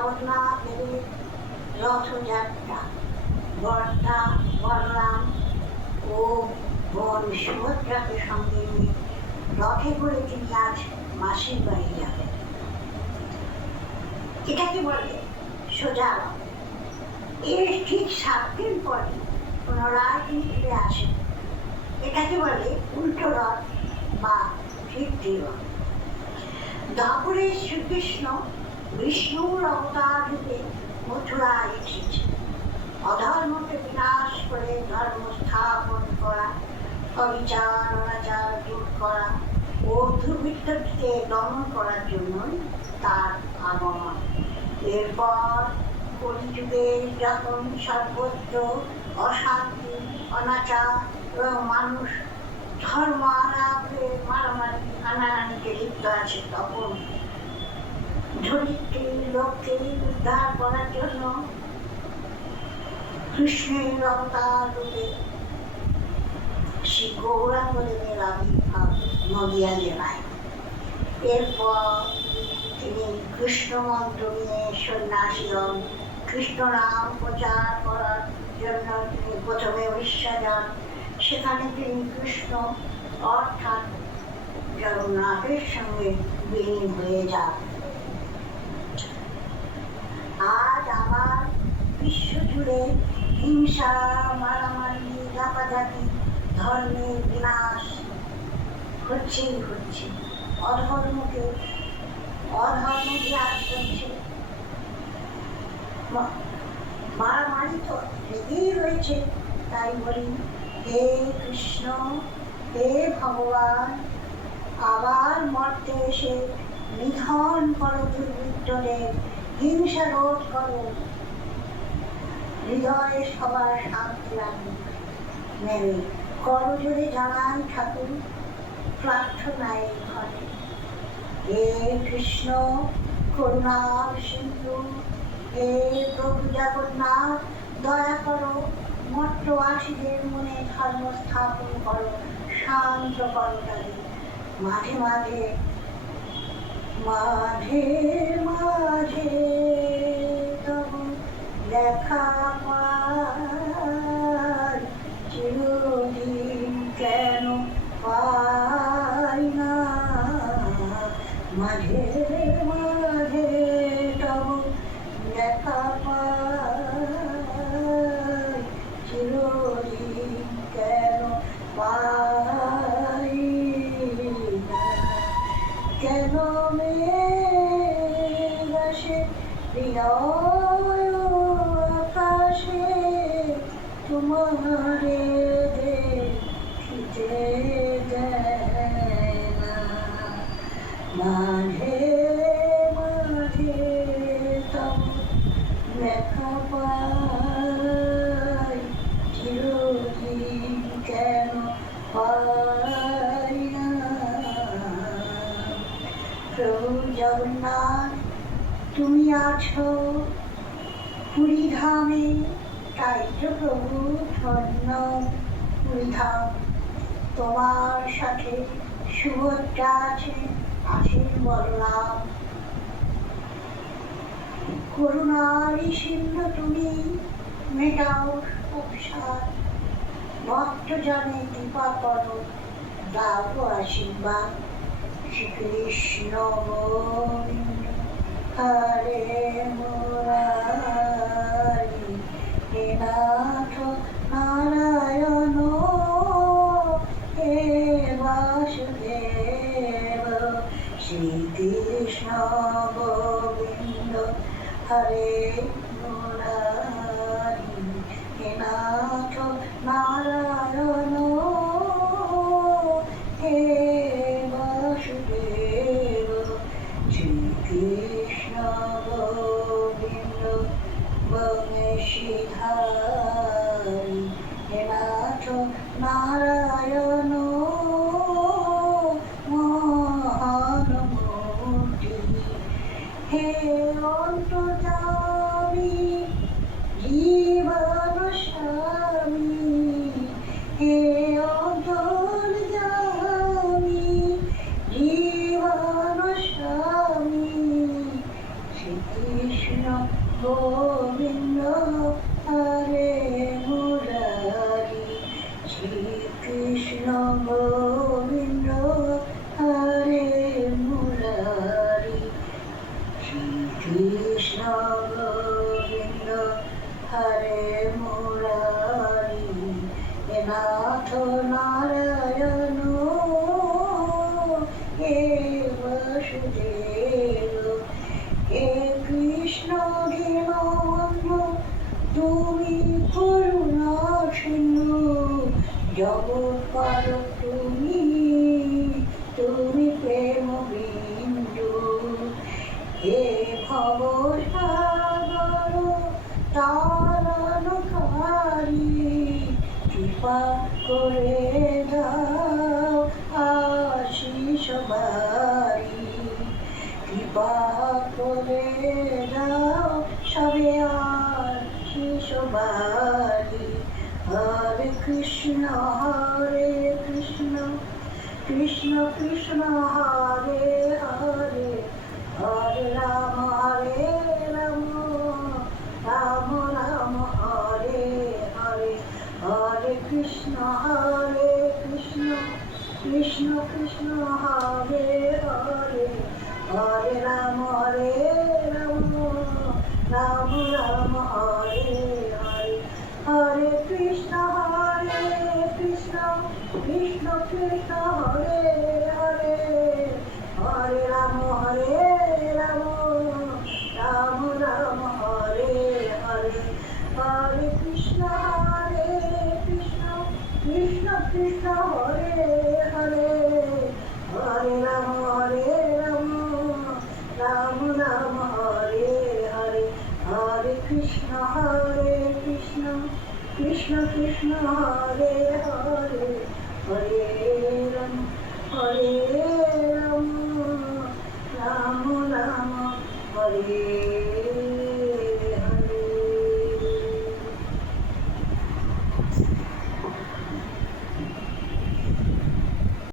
জগন্নাথের রথযাত্রা বর্তা বলরাম ও বোন সুভদ্রাকে সঙ্গে নিয়ে রথে করে তিনি আজ মাসির বাড়ি যাবেন। এটাকে বলে সোজা রথ। এর ঠিক 7 দিন পরে পুনরায় তিনি ফিরে আসেন। এটাকে বলে উল্টো রথ বা ফিরতি রথ। দ্বাপরে শ্রীকৃষ্ণ বিষ্ণুর অবতার রূপে মথুরায় এসেছে অধর্মকে বিনাশ করে ধর্ম স্থাপন করা, অবিচার অনাচার দূর করা ও দুর্বৃত্তকে দমন করার জন্যই তার আগমন। এরপর কলিযুগে যখন সর্বত্র অশান্তি অনাচার এবং মানুষ ধর্ম আলাপে মারামারি হানাহানিতে লিপ্ত আছে, তখন ধরিত্রী লোককে উদ্ধার করার জন্য কৃষ্ণের অবতার রূপে শ্রী গৌরাঙ্গ দেবের আবির্ভাব নদিয়া জেলায়। এরপর তিনি কৃষ্ণ মন্ত্র নিয়ে সন্ন্যাসী হন। কৃষ্ণ নাম প্রচার করার জন্য তিনি প্রথমে উড়িষ্যা যান। সেখানে তিনি কৃষ্ণ অর্থাৎ জগন্নাথের সঙ্গে বিলীন হয়ে যান। আজ আবার বিশ্বজুড়ে হিংসা, মারামারি, লাপাঝাপি, ধর্মের বিনাশ হচ্ছেই হচ্ছে। অধর্মকে বিরাজ করছে। মারামারি তো লেগেই রয়েছে। তাই বলি, হে কৃষ্ণ, হে ভগবান, আবার মর্তে এসে নিধন করো দুর্বৃত্তদের, হিংসা রোধ করো, হৃদয়ে সবার শান্তি আনুক। নেবে করজোড়ে জানাই ঠাকুর প্রার্থনায় ঘটে। হে কৃষ্ণ করুণার সিন্ধু, হে প্রভু জগন্নাথ, দয়া করো, মর্তবাসীদের মনে ধর্ম স্থাপন করো, শান্ত করো তাদের। মাঝে মাঝে মাঝে মাঝে তবু দেখা পাই, চিরদিন কেন পাই না। মাঝে মাঝে তবু দেখা পাই, চিরদিন কেন পাই না। কেন মেঘ আসে হৃদয় আকাশে, তোমারে দেখিতে দেয় না। মাঝে মাঝে তবু দেখা পাই, চিরদিন কেন পাই না। প্রভু জগন্নাথ, তুমি আছো পুরীধামে, তাই তো প্রভু ধন্য পুরীধাম। তোমার সাথে সুভদ্রা আছেন বলরাম। করুণারি সিন্ধু তুমি, মেটাও অভিশাপ, ভক্তজনে কৃপা করো, দাও আশীর্বাদ। শ্রীকৃষ্ণ গোবিন্দ হরে মুরারি, হে নাথ নারায়ণ, হে বাসুদেব। শ্রীকৃষ্ণ গোবিন্দ হরে মুরারি, হে নাথ নারায়ণ, হে বাসুদেব। শ্রীকৃষ্ণ গোবিন্দ বংশীধারী, হে নাথ নারায়ণ মহানমূর্তি। হে অন্তর্যামী জীবন স্বামী, হে অন্তর্যামী জীবন স্বামী। শ্রীকৃষ্ণ কৃষ্ণ গোবিন্দ হরে মুরারি, শ্রী কৃষ্ণ গোবিন্দ হরে মুরারি, শ্রী কৃষ্ণ গোবিন্দ হরে মুরারি, হে নাথ নারায়ণ হে বাসুদেব, হে কৃষ্ণ দীনবন্ধু তুমি করুণা সিন্ধু, জগৎ পালক তুমি, তুমি প্রেম বিন্দু, হে ভব সাগর তারণকারী, কৃপা করে দাও আশিস বাড়ি, কৃপা করে দাও সবে আশিস বাড়ি। হরে কৃষ্ণ কৃষ্ণ কৃষ্ণ হরে হরে, হরে রাম রাম রাম হরে হরে, হরে কৃষ্ণ কৃষ্ণ কৃষ্ণ হরে হরে, হরে রাম রাম রাম হরে হরে, হরে কৃষ্ণ কৃষ্ণ কৃষ্ণ হরে হরে, হরে রাম রাম রাম হরে হরে, হরে কৃষ্ণ কৃষ্ণ কৃষ্ণ হরে হরে, হরে রাম রাম হরে হরে, হরে কৃষ্ণ কৃষ্ণ কৃষ্ণ হরে হরে, হরে রাম রাম রাম হরে